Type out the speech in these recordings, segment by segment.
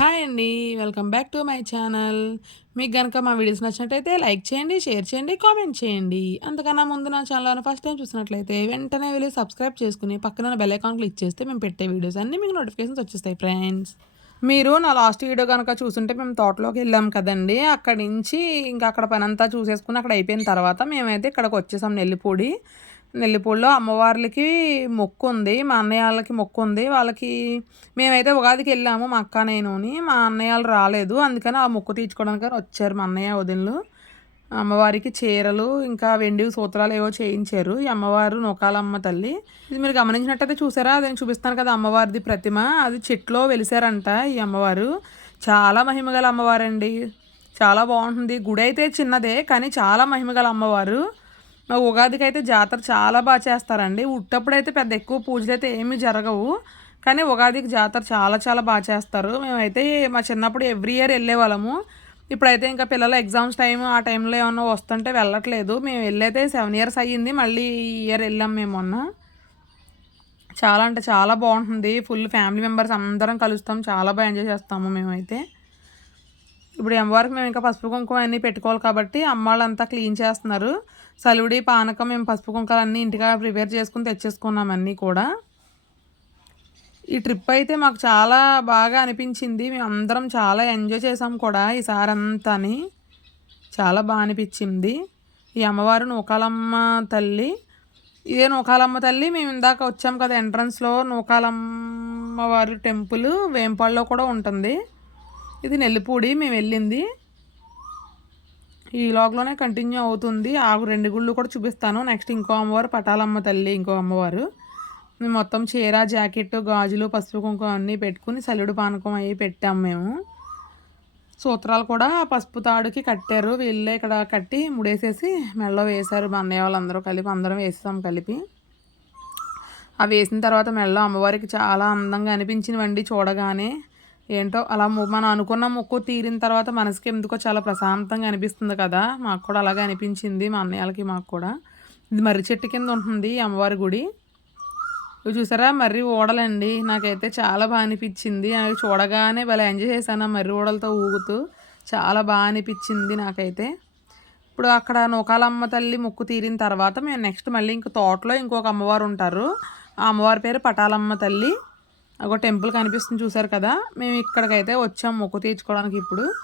Hi అండి welcome back to my channel. మీకు కనుక మా వీడియోస్ నచ్చినట్టయితే లైక్ చేయండి షేర్ చేయండి కామెంట్ చేయండి. అంతకన్నా ముందు నా ఛానల్ ఫస్ట్ టైం చూసినట్లయితే వెంటనే వెళ్ళి సబ్స్క్రైబ్ చేసుకుని పక్కన బెల్ ఐకాన్ క్లిక్ చేస్తే మేము పెట్టే వీడియోస్ అన్నీ మీకు నోటిఫికేషన్స్ వచ్చేస్తాయి ఫ్రెండ్స్ మీరు నా లాస్ట్ వీడియో కనుక చూస్తుంటే మేము తోటలోకి వెళ్ళాం కదండి. అక్కడి నుంచి ఇంకా అక్కడ పని అంతా చూసేసుకుని అక్కడ అయిపోయిన తర్వాత మేమైతే ఇక్కడికి వచ్చేసాం నెల్లిపూడి. నెల్లిపూడిలో అమ్మవార్లకి మొక్కు ఉంది మా అన్నయ్య వాళ్ళకి మొక్కు ఉంది వాళ్ళకి మేమైతే ఉగాదికి వెళ్ళాము మా అక్క నేనుని మా అన్నయ్య వాళ్ళు రాలేదు. అందుకని ఆ మొక్కు తీర్చుకోవడానికి వచ్చారు మా అన్నయ్య వదినలు. అమ్మవారికి చీరలు ఇంకా వెండి సూత్రాలు ఏవో చేయించారు. ఈ అమ్మవారు నొకాలమ్మ తల్లి. ఇది మీరు గమనించినట్టయితే చూసారా? అదే చూపిస్తాను కదా అమ్మవారిది ప్రతిమ. అది చెట్లో వెలిసారంట ఈ అమ్మవారు. చాలా మహిమగల అమ్మవారండి. చాలా బాగుంటుంది. గుడి అయితే చిన్నదే కానీ చాలా మహిమగల అమ్మవారు. ఉగాదికి అయితే జాతర చాలా బాగా చేస్తారండి. ఉట్టప్పుడైతే పెద్ద ఎక్కువ పూజలు అయితే ఏమీ జరగవు. కానీ ఉగాదికి జాతర చాలా చాలా బాగా చేస్తారు. మేమైతే మా చిన్నప్పుడు ఎవ్రీ ఇయర్ వెళ్ళేవాళ్ళము. ఇప్పుడైతే ఇంకా పిల్లల ఎగ్జామ్స్ టైం ఆ టైంలో ఏమన్నా వస్తుంటే వెళ్ళట్లేదు. మేము వెళ్ళైతే సెవెన్ ఇయర్స్ అయ్యింది. మళ్ళీ ఈ ఇయర్ వెళ్ళాం మేము మొన్న. చాలా అంటే చాలా బాగుంటుంది. ఫుల్ ఫ్యామిలీ మెంబర్స్ అందరం కలుస్తాం. చాలా బాగా ఎంజాయ్ చేస్తాము మేమైతే. ఇప్పుడు ఎంవరకు మేము ఇంకా పసుపు కుంకుమ అన్నీ పెట్టుకోవాలి కాబట్టి అమ్మ వాళ్ళంతా క్లీన్ చేస్తున్నారు. సలుడి పానకం మేము పసుపు కుంకాలు అన్నీ ఇంటిగా ప్రిపేర్ చేసుకుని తెచ్చేసుకున్నాం అన్నీ కూడా. ఈ ట్రిప్ అయితే మాకు చాలా బాగా అనిపించింది. మేము అందరం చాలా ఎంజాయ్ చేసాం కూడా ఈసారి అంతాని చాలా బాగా అనిపించింది. ఈ అమ్మవారు నూకాలమ్మ తల్లి. ఇదే నూకాలమ్మ తల్లి. మేము ఇందాక వచ్చాం కదా ఎంట్రన్స్లో. నూకాలమ్మ వారి టెంపుల్ వేంపాడులో కూడా ఉంటుంది. ఇది నెల్లిపూడి. మేము వెళ్ళింది. ఈ లాగ్లోనే కంటిన్యూ అవుతుంది. ఆ రెండు గుళ్ళు కూడా చూపిస్తాను. నెక్స్ట్ ఇంకో అమ్మవారు పటాలమ్మ తల్లి ఇంకో అమ్మవారు. మేము మొత్తం చీర జాకెట్ గాజులు పసుపు కుంకుమ అన్నీ పెట్టుకుని సల్లుడు పానకం అవి పెట్టాము మేము. సూత్రాలు కూడా పసుపు తాడుకి కట్టారు. వీళ్ళే ఇక్కడ కట్టి ముడేసేసి మెళ్ళలో వేశారు. మా అన్నయ్య వాళ్ళందరూ కలిపి అందరం వేసాం కలిపి. అవి వేసిన తర్వాత మెళ్ళలో అమ్మవారికి చాలా అందంగా అనిపించినవండి చూడగానే. ఏంటో అలా మనం అనుకున్న మొక్కు తీరిన తర్వాత మనసుకి ఎందుకో చాలా ప్రశాంతంగా అనిపిస్తుంది కదా. మాకు కూడా అలాగే అనిపించింది మా అన్నయ్యలకి మాకు కూడా. ఇది మర్రి చెట్టు కింద ఉంటుంది అమ్మవారి గుడి. ఇవి చూసారా? మర్రి ఓడలండి. నాకైతే చాలా బాగా అనిపించింది. అవి చూడగానే భలే ఎంజాయ్ చేశాను మర్రి ఓడలతో ఊగుతూ. చాలా బాగా అనిపించింది నాకైతే. ఇప్పుడు అక్కడ నూకాలమ్మ తల్లి ముక్కు తీరిన తర్వాత మేము నెక్స్ట్ మళ్ళీ ఇంకో తోటలో ఇంకొక అమ్మవారు ఉంటారు. ఆ అమ్మవారి పేరు పటాలమ్మ తల్లి. ఒక టెంపుల్ కనిపిస్తుంది చూసారు కదా? మేము ఇక్కడికైతే వచ్చాము మొక్కు తీర్చుకోవడానికి ఇప్పుడు.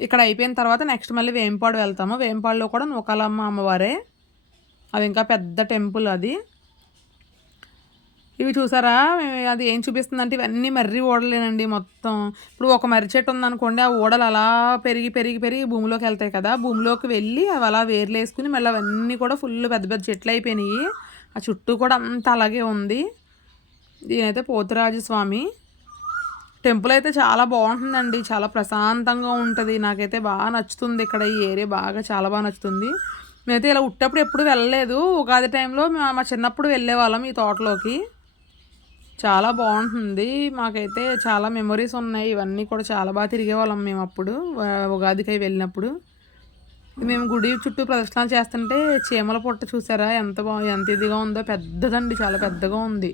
ఇక్కడ అయిపోయిన తర్వాత నెక్స్ట్ మళ్ళీ వేంపాడు వెళ్తాము. వేంపాడులో కూడా నూకాలమ్మ అమ్మవారే. అది ఇంకా పెద్ద టెంపుల్ అది. ఇవి చూసారా? అది ఏం చూపిస్తుందంటే ఇవన్నీ మర్రి ఓడలేనండి మొత్తం. ఇప్పుడు ఒక మర్రి చెట్టు ఉందనుకోండి ఆ ఓడలు అలా పెరిగి పెరిగి పెరిగి భూమిలోకి వెళ్తాయి కదా? భూమిలోకి వెళ్ళి అవి అలా వేర్లు వేసుకుని మళ్ళీ అవన్నీ కూడా ఫుల్ పెద్ద పెద్ద చెట్లు అయిపోయినాయి. ఆ చుట్టూ కూడా అంత అలాగే ఉంది. దీనైతే పోతురాజు స్వామి టెంపుల్ అయితే చాలా బాగుంటుందండి. చాలా ప్రశాంతంగా ఉంటుంది. నాకైతే బాగా నచ్చుతుంది ఇక్కడ. ఈ ఏరియా బాగా చాలా బాగా నచ్చుతుంది. నేనైతే ఇలా ఉట్టప్పుడు ఎప్పుడు వెళ్ళలేదు. ఉగాది టైంలో మా చిన్నప్పుడు వెళ్ళేవాళ్ళం ఈ తోటలోకి. చాలా బాగుంటుంది. మాకైతే చాలా మెమొరీస్ ఉన్నాయి. ఇవన్నీ కూడా చాలా బాగా తిరిగేవాళ్ళం మేము అప్పుడు ఉగాదికి వెళ్ళినప్పుడు. మేము గుడి చుట్టూ ప్రదర్శనలు చేస్తుంటే చీమల పొట్ట చూసారా? ఎంత బా ఎంత ఇదిగా ఉందో. పెద్దదండి. చాలా పెద్దగా ఉంది.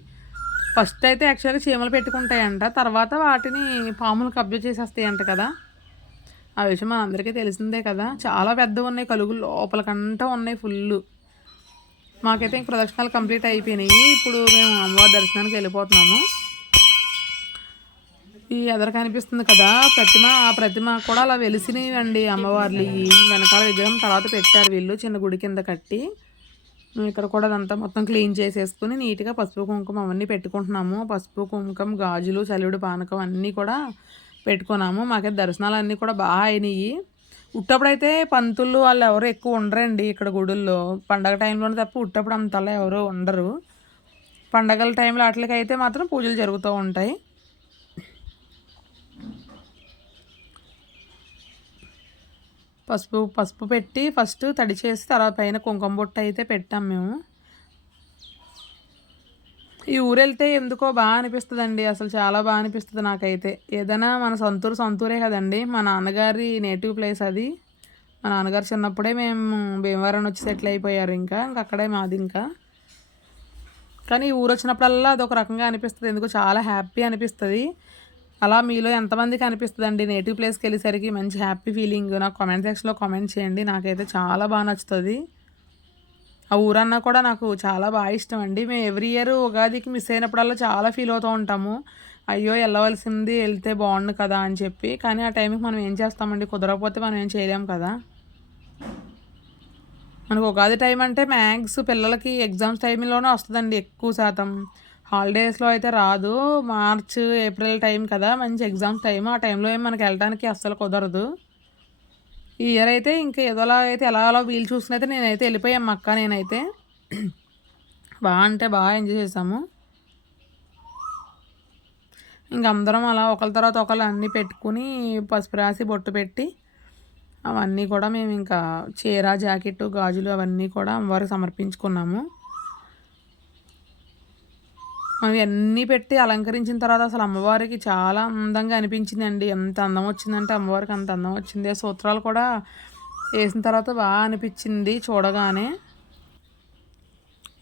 ఫస్ట్ అయితే యాక్చువల్గా చీమలు పెట్టుకుంటాయంట. తర్వాత వాటిని పాములు కబ్జా చేసేస్తాయంట కదా. ఆ విషయం మనందరికీ తెలిసిందే కదా. చాలా పెద్దగా ఉన్నాయి. కలుగులు లోపలకంటా ఉన్నాయి ఫుల్ మాకైతే ఇంక ప్రదక్షిణాలు కంప్లీట్ అయిపోయినాయి. ఇప్పుడు మేము అమ్మవారి దర్శనానికి వెళ్ళిపోతున్నాము. ఈ ఎదర కనిపిస్తుంది కదా. ప్రతిమ ఆ ప్రతిమ కూడా అలా వెలిసినవి అమ్మవార్లు వెనకాల విగ్రహం తర్వాత పెట్టారు వీళ్ళు. చిన్న గుడి కింద కట్టి. ఇక్కడ కూడా అదంతా మొత్తం క్లీన్ చేసేసుకుని నీట్గా పసుపు కుంకుమ అవన్నీ పెట్టుకుంటున్నాము. పసుపు కుంకుమ గాజులు చలివిడి పానకం అన్నీ కూడా పెట్టుకున్నాము. మాకైతే దర్శనాలు అన్నీ కూడా బాగా అయినాయి ఉట్టప్పుడైతే పంతులు వాళ్ళు ఎవరు ఎక్కువ ఉండరండి ఇక్కడ గుడుల్లో. పండగ టైంలోనే తప్ప ఉట్టప్పుడు అంతలా ఎవరు ఉండరు. పండగల టైంలో అట్లకైతే మాత్రం పూజలు జరుగుతూ ఉంటాయి. పసుపు పసుపు పెట్టి ఫస్ట్ తడి చేసి తర్వాత పైన కుంకుమ బొట్ట అయితే పెట్టాం మేము. ఈ ఊరు వెళ్తే ఎందుకో బాగా అనిపిస్తుందండి. అసలు చాలా బాగా అనిపిస్తుంది నాకైతే. ఏదైనా మన సొంతూరు సొంతూరే కదండి. మా నాన్నగారి నేటివ్ ప్లేస్ అది. మా నాన్నగారు చిన్నప్పుడే మేము భీమవరం వచ్చి సెటిల్ అయిపోయారు ఇంకా. ఇంకా అక్కడే మాది ఇంకా. కానీ ఈ ఊరు వచ్చినప్పుడల్లా అదొక రకంగా అనిపిస్తుంది. ఎందుకు చాలా హ్యాపీ అనిపిస్తుంది. అలా మీలో ఎంతమంది కనిపిస్తుందండి? నేటివ్ ప్లేస్కి వెళ్ళేసరికి మంచి హ్యాపీ ఫీలింగ్. నాకు కామెంట్ సెక్షన్లో కామెంట్ చేయండి. నాకైతే చాలా బాగా నచ్చుతుంది. ఆ ఊరన్నా కూడా నాకు చాలా బాగా ఇష్టం అండి. మేము ఎవ్రీ ఇయర్ ఉగాదికి మిస్ అయినప్పుడల్లా చాలా ఫీల్ అవుతూ ఉంటాము. అయ్యో వెళ్ళవలసింది వెళ్తే బాగుండు కదా అని చెప్పి. కానీ ఆ టైంకి మనం ఏం చేస్తామండి? కుదరకపోతే మనం ఏం చేయలేము కదా. మనకు ఉగాది టైం అంటే మ్యాథ్స్ పిల్లలకి ఎగ్జామ్స్ టైంలోనే వస్తుందండి ఎక్కువ శాతం. హాలిడేస్లో అయితే రాదు. మార్చ్ ఏప్రిల్ టైం కదా మంచి ఎగ్జామ్స్ టైం ఆ టైంలో ఏం మనకి వెళ్ళడానికి అస్సలు కుదరదు. ఈ ఇయర్ అయితే ఇంకా ఏదోలా అయితే ఎలా అలా వీలు చూసుకుని అయితే నేనైతే వెళ్ళిపోయాం అక్క నేనైతే. బాగా అంటే బాగా ఎంజాయ్ చేసాము. ఇంక అందరం అలా ఒకరి తర్వాత ఒకరు అన్నీ పెట్టుకుని పసుపు రాసి బొట్టు పెట్టి అవన్నీ కూడా మేము ఇంకా చీర జాకెట్ గాజులు అవన్నీ కూడా అమ్మవారికి సమర్పించుకున్నాము. అవి అన్నీ పెట్టి అలంకరించిన తర్వాత అసలు అమ్మవారికి చాలా అందంగా అనిపించింది అండి ఎంత అందం వచ్చిందంటే అమ్మవారికి అంత అందం వచ్చింది. ఆ సూత్రాలు కూడా వేసిన తర్వాత బాగా అనిపించింది చూడగానే.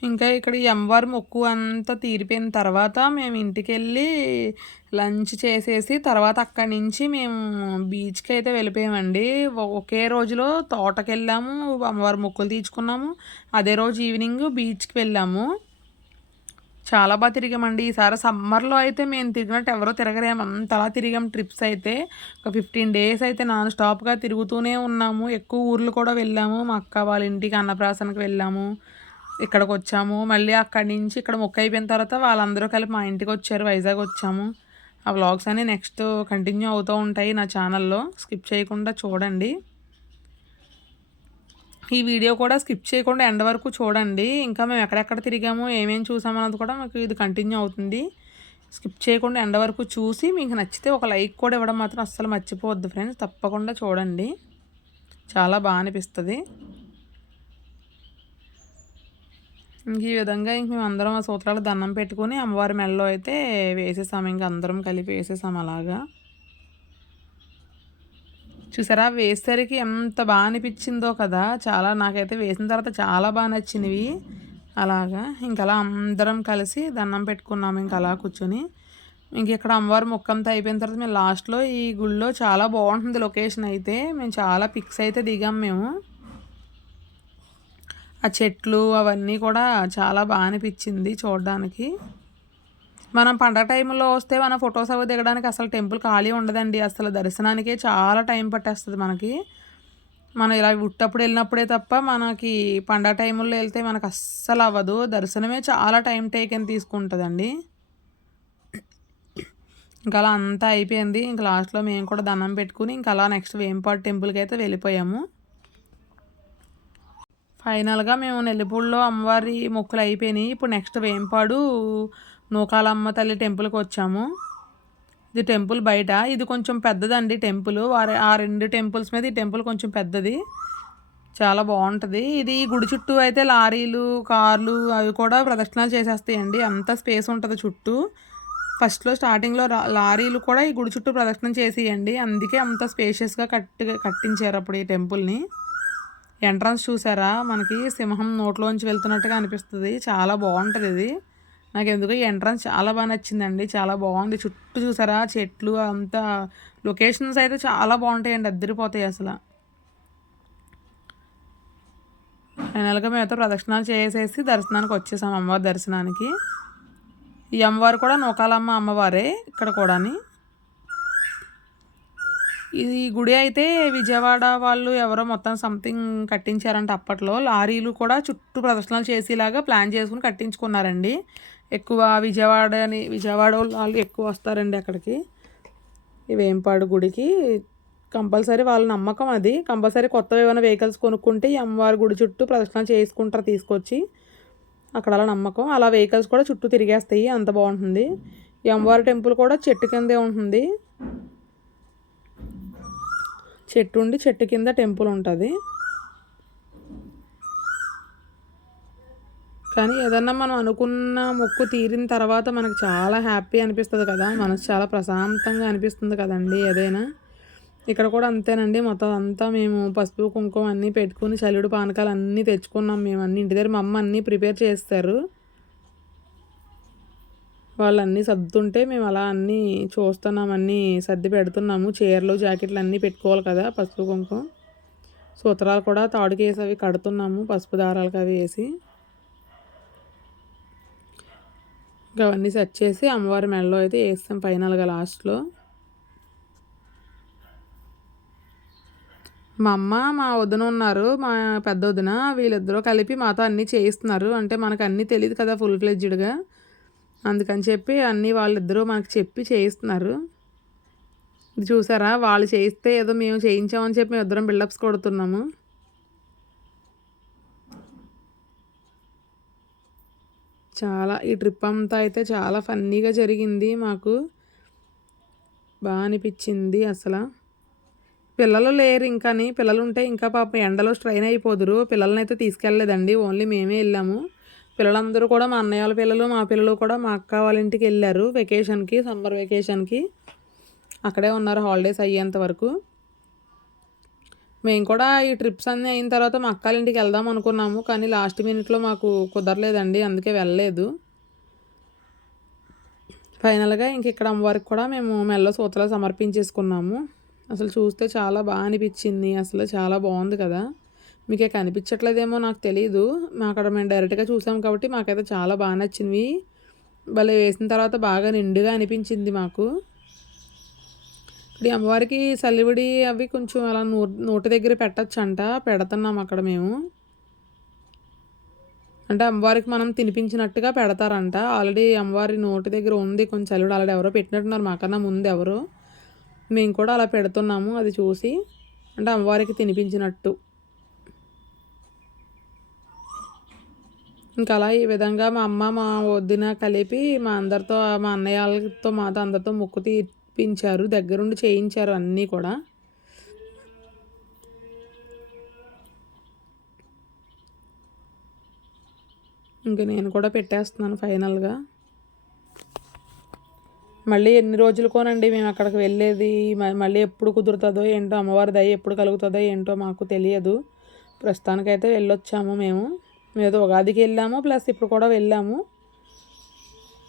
ఇంకా ఇక్కడ ఈ అమ్మవారి మొక్కు అంతా తీరిపోయిన తర్వాత మేము ఇంటికి వెళ్ళి లంచ్ చేసేసి తర్వాత అక్కడి నుంచి మేము బీచ్కి అయితే వెళ్ళిపోయామండి. ఒకే రోజులో తోటకి వెళ్ళాము అమ్మవారి మొక్కులు తీర్చుకున్నాము. అదే రోజు ఈవినింగ్ బీచ్కి వెళ్ళాము. చాలా బాగా తిరిగామండి. ఈసారి సమ్మర్లో అయితే మేము తిరిగినట్టు ఎవరో తిరగలేము అంతలా తిరిగాం ట్రిప్స్ అయితే. ఒక ఫిఫ్టీన్ డేస్ అయితే నాన్ స్టాప్గా తిరుగుతూనే ఉన్నాము. ఎక్కువ ఊర్లు కూడా వెళ్ళాము. మా అక్క వాళ్ళ ఇంటికి అన్నప్రాసనకి వెళ్ళాము. ఇక్కడికి వచ్చాము. మళ్ళీ అక్కడి నుంచి ఇక్కడ మొక్క అయిపోయిన తర్వాత వాళ్ళందరూ కలిపి మా ఇంటికి వచ్చారు. వైజాగ్ వచ్చాము. ఆ వ్లాగ్స్ అన్నీ నెక్స్ట్ కంటిన్యూ అవుతూ ఉంటాయి నా ఛానల్లో. స్కిప్ చేయకుండా చూడండి. ఈ వీడియో కూడా స్కిప్ చేయకుండా ఎండ వరకు చూడండి. ఇంకా మేము ఎక్కడెక్కడ తిరిగాము ఏమేమి చూసామన్నది కూడా మాకు ఇది కంటిన్యూ అవుతుంది. స్కిప్ చేయకుండా ఎండ వరకు చూసి మీకు నచ్చితే ఒక లైక్ కూడా ఇవ్వడం మాత్రం అస్సలు మర్చిపోవద్దు ఫ్రెండ్స్. తప్పకుండా చూడండి. చాలా బాగా అనిపిస్తుంది. ఇంక ఈ విధంగా ఇంక మేము అందరం ఆ సూత్రాలు దండం పెట్టుకుని అమ్మవారి మెడలో అయితే వేసేసాము. ఇంక అందరం కలిపి వేసేసాము అలాగా. చూసారా? వేసేసరికి ఎంత బాగా అనిపించిందో కదా? చాలా నాకైతే వేసిన తర్వాత చాలా బాగా నచ్చినవి. అలాగా. ఇంకా అలా అందరం కలిసి దండం పెట్టుకున్నాము ఇంకా అలా కూర్చొని. ఇంక ఇక్కడ అమ్మవారి ముక్కంతా అయిపోయిన తర్వాత మేము లాస్ట్లో ఈ గుళ్ళో చాలా బాగుంటుంది లొకేషన్ అయితే. మేము చాలా పిక్స్ అయితే దిగాం మేము. ఆ చెట్లు అవన్నీ కూడా చాలా బాగా అనిపించింది చూడడానికి. మనం పండగ టైంలో వస్తే మన ఫొటోస్ అవి దిగడానికి అసలు టెంపుల్ ఖాళీ ఉండదండి. అసలు దర్శనానికే చాలా టైం పట్టేస్తుంది మనకి. మనం ఇలా ఉట్టప్పుడు వెళ్ళినప్పుడే తప్ప మనకి పండగ టైంలో వెళ్తే మనకు అస్సలు అవ్వదు. దర్శనమే చాలా టైం టేక్ అని తీసుకుంటుందండి. ఇంకా అలా అంతా అయిపోయింది. ఇంకా లాస్ట్లో మేము కూడా దండం పెట్టుకుని ఇంకా అలా నెక్స్ట్ వేంపాడు టెంపుల్కి అయితే వెళ్ళిపోయాము. ఫైనల్గా మేము నెల్లిపూడిలో అమ్మవారి మొక్కులు అయిపోయినాయి. ఇప్పుడు నెక్స్ట్ వేంపాడు నూకాలమ్మ తల్లి టెంపుల్కి వచ్చాము. ఇది టెంపుల్ బయట. ఇది కొంచెం పెద్దదండి టెంపుల్. వారి ఆ రెండు టెంపుల్స్ మీద ఈ టెంపుల్ కొంచెం పెద్దది. చాలా బాగుంటుంది ఇది గుడి చుట్టూ అయితే లారీలు కార్లు అవి కూడా ప్రదక్షిణాలు చేసేస్తాయండి. అంత స్పేస్ ఉంటుంది చుట్టూ. ఫస్ట్లో స్టార్టింగ్లో లారీలు కూడా ఈ గుడి చుట్టూ ప్రదక్షిణం చేసేయండి. అందుకే అంత స్పేషియస్గా కట్టి కట్టించారు అప్పుడు ఈ టెంపుల్ని. ఎంట్రన్స్ చూసారా? మనకి సింహం నోట్లోంచి వెళ్తున్నట్టుగా అనిపిస్తుంది. చాలా బాగుంటుంది ఇది. నాకు ఎందుకు ఈ ఎంట్రన్స్ చాలా బాగా నచ్చిందండి. చాలా బాగుంది. చుట్టూ చూసారా? చెట్లు అంతా. లొకేషన్స్ అయితే చాలా బాగుంటాయండి. అద్దరిపోతాయి అసలు. ఫైనల్గా మేమైతే ప్రదక్షిణాలు చేసేసి దర్శనానికి వచ్చేసాం అమ్మవారి దర్శనానికి. ఈ అమ్మవారు కూడా నూకాలమ్మ అమ్మవారే ఇక్కడ కూడాని. ఇది గుడి అయితే విజయవాడ వాళ్ళు ఎవరో మొత్తం సంథింగ్ కట్టించారంట అప్పట్లో. లారీలు కూడా చుట్టూ ప్రదర్శనలు చేసేలాగా ప్లాన్ చేసుకుని కట్టించుకున్నారండి. ఎక్కువ విజయవాడ అని విజయవాడ వాళ్ళు ఎక్కువ వస్తారండి అక్కడికి. ఈ వేంపాడు గుడికి కంపల్సరీ వాళ్ళ నమ్మకం అది. కంపల్సరీ కొత్త ఏమైనా వెహికల్స్ కొనుక్కుంటే ఈ అమ్మవారి గుడి చుట్టూ ప్రదర్శన చేసుకుంటారు తీసుకొచ్చి. అక్కడ అలా నమ్మకం. అలా వెహికల్స్ కూడా చుట్టూ తిరిగేస్తాయి. అంత బాగుంటుంది. ఈ అమ్మవారి టెంపుల్ కూడా చెట్టు కిందే ఉంటుంది. చెట్టు ఉండి చెట్టు కింద టెంపుల్ ఉంటుంది. కానీ ఏదన్నా మనం అనుకున్న మొక్కు తీరిన తర్వాత మనకు చాలా హ్యాపీ అనిపిస్తుంది కదా. మనసు చాలా ప్రశాంతంగా అనిపిస్తుంది కదండి ఏదైనా. ఇక్కడ కూడా అంతేనండి. మొత్తం అంతా మేము పసుపు కుంకుమ అన్నీ పెట్టుకుని చలిడు పానకాలు అన్నీ తెచ్చుకున్నాం మేము. అన్నీ ఇంటి దగ్గర మా అమ్మ అన్నీ ప్రిపేర్ చేస్తారు. వాళ్ళు అన్నీ సర్దుతుంటే మేము అలా అన్నీ చూస్తున్నాం అన్నీ సర్ది పెడుతున్నాము. చీరలు జాకెట్లు అన్నీ పెట్టుకోవాలి కదా పసుపు కుంకుమ. సూత్రాలు కూడా తాడుకి వేసి అవి కడుతున్నాము పసుపు దారాలకు అవి వేసి. ఇంకా అవన్నీ సెట్ చేసి అమ్మవారి మెడలో అయితే వేస్తాం ఫైనల్గా లాస్ట్లో. మా అమ్మ మా వదిన ఉన్నారు మా పెద్ద వదిన. వీళ్ళిద్దరూ కలిపి మాతో అన్నీ చేయిస్తున్నారు. అంటే మనకు అన్నీ తెలియదు కదా ఫుల్ ఫ్లెడ్జ్డ్గా అందుకని చెప్పి అన్నీ వాళ్ళిద్దరూ మనకు చెప్పి చేయిస్తున్నారు. చూసారా? వాళ్ళు చేయిస్తే ఏదో మేము చేయించామని చెప్పి మేము ఇద్దరం బిల్డప్స్ కొడుతున్నాము. చాలా ఈ ట్రిప్ అంతా అయితే చాలా ఫన్నీగా జరిగింది మాకు. బాగా అనిపించింది అసలు. పిల్లలు లేరు ఇంకాని పిల్లలు ఉంటే ఇంకా పాప ఎండలో స్ట్రైన్ అయిపోదురు. పిల్లల్ని అయితే తీసుకెళ్ళలేదండి ఓన్లీ మేమే వెళ్ళాము. పిల్లలందరూ కూడా మా అన్నయ్య వాళ్ళ పిల్లలు మా పిల్లలు కూడా మా అక్క వాళ్ళ ఇంటికి వెళ్ళారు వెకేషన్కి సమ్మర్ వెకేషన్కి అక్కడే ఉన్నారు హాలిడేస్ అయ్యేంత వరకు. మేము కూడా ఈ ట్రిప్స్ అన్నీ అయిన తర్వాత మా అక్కల ఇంటికి వెళ్దాం అనుకున్నాము కానీ లాస్ట్ మినిట్లో మాకు కుదరలేదండి అందుకే వెళ్ళలేదు. ఫైనల్గా ఇంక ఇక్కడ అమ్మవారికి కూడా మేము మెల్ల సూత్రాలు సమర్పించేసుకున్నాము. అసలు చూస్తే చాలా బాగా అనిపించింది అసలు చాలా బాగుంది కదా. మీకే కనిపించట్లేదేమో నాకు తెలియదు మా అక్కడ మేము డైరెక్ట్గా చూసాం కాబట్టి మాకైతే చాలా బాగా నచ్చింది భలే వేసిన తర్వాత బాగా నిండుగా అనిపించింది మాకు. ఇప్పుడు అమ్మవారికి సలివిడి అవి కొంచెం అలా నూ నోటి దగ్గర పెట్టచ్చంట. పెడుతున్నాం అక్కడ మేము. అంటే అమ్మవారికి మనం తినిపించినట్టుగా పెడతారంట. ఆల్రెడీ అమ్మవారి నోటి దగ్గర ఉంది కొంచెం చలివిడి ఆల్రెడీ ఎవరో పెట్టినట్టున్నారు. మాకన్నా ముందు ఎవరు. మేము కూడా అలా పెడుతున్నాము అది చూసి. అంటే అమ్మవారికి తినిపించినట్టు. ఇంకా అలా ఈ విధంగా మా అమ్మ మా వద్దిన కలిపి మా అందరితో మా అన్నయ్య మాతో అందరితో మొక్కు తీపించారు దగ్గరుండి చేయించారు అన్నీ కూడా. ఇంకా నేను కూడా పెట్టేస్తున్నాను ఫైనల్గా. మళ్ళీ ఎన్ని రోజులకోనండి మేము అక్కడికి వెళ్ళేది మళ్ళీ ఎప్పుడు కుదురుతుందో ఏంటో అమ్మవారి దయ ఎప్పుడు కలుగుతుందో ఏంటో మాకు తెలియదు. ప్రస్తుతానికైతే వెళ్ళొచ్చాము మేము. ఏదో ఉగాదికి వెళ్ళాము ప్లస్ ఇప్పుడు కూడా వెళ్ళాము.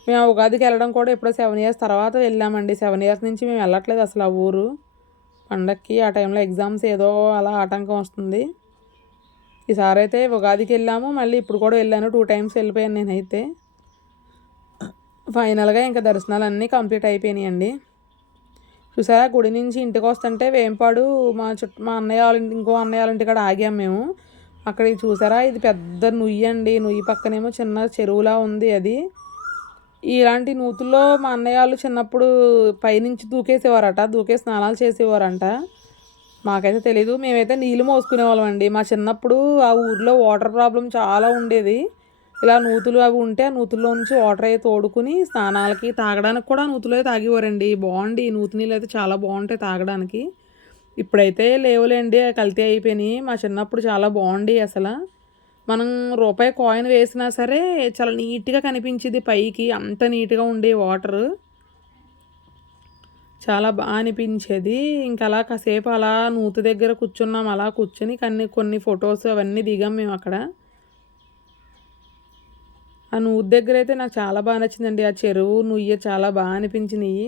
మేము ఉగాదికి వెళ్ళడం కూడా ఎప్పుడో సెవెన్ ఇయర్స్ తర్వాత వెళ్ళామండి. సెవెన్ ఇయర్స్ నుంచి మేము వెళ్ళట్లేదు అసలు ఆ ఊరు. పండక్కి ఆ టైంలో ఎగ్జామ్స్ ఏదో అలా ఆటంకం వస్తుంది. ఈసారి అయితే ఉగాదికి వెళ్ళాము. మళ్ళీ ఇప్పుడు కూడా వెళ్ళాను. టూ టైమ్స్ వెళ్ళిపోయాను నేనైతే. ఫైనల్గా ఇంకా దర్శనాలు అన్నీ కంప్లీట్ అయిపోయినాయండి. చూసారా? గుడి నుంచి ఇంటికి వస్తుంటే వేంపాడు మా చుట్టూ మా అన్నయ్య వాళ్ళ ఇంకో అన్నయ్య వాళ్ళ ఇంటికాడ ఆగాము మేము. అక్కడ చూసారా? ఇది పెద్ద నుయ్యి అండి నుయ్యి పక్కనేమో చిన్న చెరువులా ఉంది అది. ఇలాంటి నూతుల్లో మా అన్నయ్య వాళ్ళు చిన్నప్పుడు పైనుంచి దూకేసేవారట దూకే స్నానాలు చేసేవారంట. మాకైతే తెలీదు మేమైతే నీళ్ళు మోసుకునే వాళ్ళం అండి. మా చిన్నప్పుడు ఆ ఊర్లో వాటర్ ప్రాబ్లం చాలా ఉండేది. ఇలా నూతులు అవి ఉంటే ఆ నూతుల్లో నుంచి వాటర్ అయితే తోడుకుని స్నానాలకి తాగడానికి కూడా నూతులు అయితే తాగేవారండి. బాగుండి నూతి నీళ్ళు అయితే చాలా బాగుంటాయి తాగడానికి. ఇప్పుడైతే లేవులేండి కల్తీ అయిపోయినాయి. మా చిన్నప్పుడు చాలా బాగుండి అసలు. మనం రూపాయి కాయిన్ వేసినా సరే చాలా నీట్గా కనిపించింది పైకి. అంత నీట్గా ఉండే వాటర్. చాలా బాగా అనిపించేది. ఇంకా అలా కాసేపు అలా నూతి దగ్గర కూర్చున్నాం. అలా కూర్చొని కొన్ని కొన్ని ఫొటోస్ అవన్నీ దిగాం మేము అక్కడ. ఆ నూతి దగ్గర అయితే నాకు చాలా బాగా నచ్చిందండి. ఆ చెరువు నుయ్య చాలా బాగా అనిపించినాయి.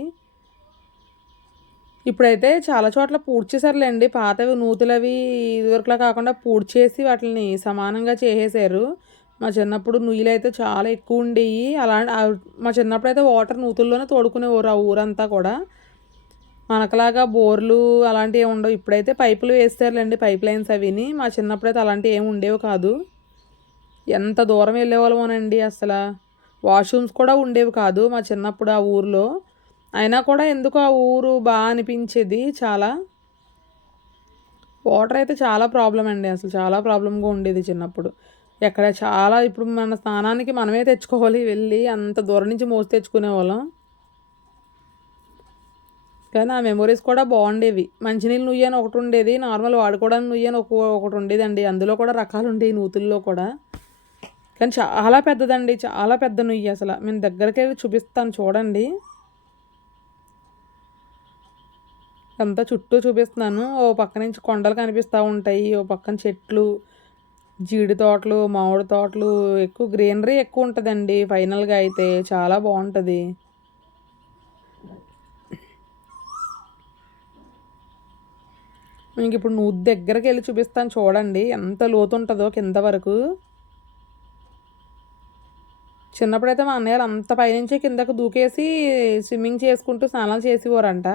ఇప్పుడైతే చాలా చోట్ల పూడ్చేసారులేండి పాతవి నూతులవి ఇదివరకులా కాకుండా పూడ్చేసి వాటిని సమానంగా చేసేసారు మా చిన్నప్పుడు నుయ్యలు అయితే చాలా ఎక్కువ ఉండేవి అలా మా చిన్నప్పుడు అయితే వాటర్ నూతుల్లోనే తోడుకునేవారు ఆ ఊరంతా కూడా. మనకలాగా బోర్లు అలాంటివి ఉండవు. ఇప్పుడైతే పైపులు వేస్తారులేండి పైప్ లైన్స్ అవిని. మా చిన్నప్పుడు అయితే అలాంటివి ఏమి ఉండేవి కాదు. ఎంత దూరం వెళ్ళేవాళ్ళమోనండి అసలు. వాష్రూమ్స్ కూడా ఉండేవి కాదు మా చిన్నప్పుడు ఆ ఊర్లో. అయినా కూడా ఎందుకు ఆ ఊరు బాగా అనిపించేది చాలా. వాటర్ అయితే చాలా ప్రాబ్లం అండి. అసలు చాలా ప్రాబ్లంగా ఉండేది చిన్నప్పుడు. ఎక్కడ చాలా ఇప్పుడు మన స్నానానికి మనమే తెచ్చుకోవాలి వెళ్ళి అంత దూరం నుంచి మోసి తెచ్చుకునే వాళ్ళం. కానీ ఆ మెమొరీస్ కూడా బాగుండేవి. మంచినీళ్ళు నుయ్యి అని ఒకటి ఉండేది నార్మల్ వాడుకోవడానికి నుయ్యి అని ఒక ఒకటి ఉండేదండి. అందులో కూడా రకాలు ఉండేవి నూతుల్లో కూడా. కానీ చాలా పెద్దదండి చాలా పెద్ద నుయ్యి అసలు. నేను దగ్గరికి వెళ్ళి చూపిస్తాను చూడండి. అంతా చుట్టూ చూపిస్తున్నాను. ఓ పక్క నుంచి కొండలు కనిపిస్తూ ఉంటాయి. ఓ పక్కన చెట్లు జీడి తోటలు మామిడి తోటలు ఎక్కువ గ్రీనరీ ఎక్కువ ఉంటుందండి. ఫైనల్గా అయితే చాలా బాగుంటుంది. మీకు ఇప్పుడు నువ్వు దగ్గరికి వెళ్ళి చూపిస్తాను చూడండి. ఎంత లోతు ఉంటుందో కింద వరకు. చిన్నప్పుడైతే మా అన్నయ్యలు అంత పైనుంచి కిందకు దూకేసి స్విమ్మింగ్ చేసుకుంటూ స్నానాలు చేసేవారంట.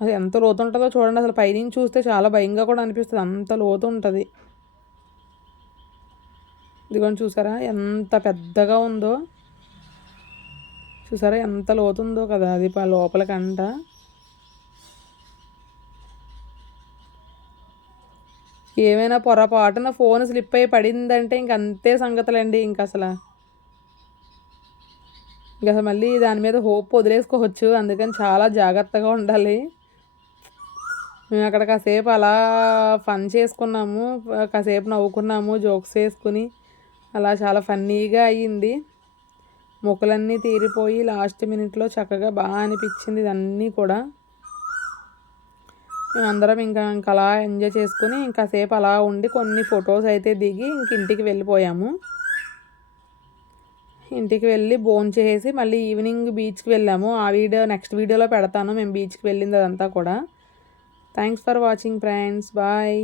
అది ఎంత లోతు ఉంటుందో చూడండి. అసలు పైనుంచి చూస్తే చాలా భయంగా కూడా అనిపిస్తుంది. అంత లోతు ఉంటుంది ఇదిగోండి చూసారా? ఎంత పెద్దగా ఉందో. చూసారా? ఎంత లోతుందో కదా అది లోపలికంట ఏమైనా పొరపాటున ఫోన్ స్లిప్ అయి పడిందంటే ఇంక అంతే సంగతులండి ఇంక అసలు. ఇంక అసలు మళ్ళీ దాని మీద హోప్ వదిలేసుకోవచ్చు. అందుకని చాలా జాగ్రత్తగా ఉండాలి. మేము అక్కడ కాసేపు అలా ఫన్ చేసుకున్నాము కాసేపు నవ్వుకున్నాము జోక్స్ వేసుకుని. అలా చాలా ఫన్నీగా అయ్యింది. మొక్కలన్నీ తీరిపోయి లాస్ట్ మినిట్లో చక్కగా బాగా అనిపించింది ఇదన్నీ కూడా. మేమందరం ఇంకా ఇంకా అలా ఎంజాయ్ చేసుకుని ఇంకాసేపు అలా ఉండి కొన్ని ఫొటోస్ అయితే దిగి ఇంక ఇంటికి వెళ్ళిపోయాము. ఇంటికి వెళ్ళి బోన్ చేసి మళ్ళీ ఈవినింగ్ బీచ్కి వెళ్ళాము. ఆ వీడియో నెక్స్ట్ వీడియోలో పెడతాను. మేము బీచ్కి వెళ్ళింది అదంతా కూడా. thanks for watching friends bye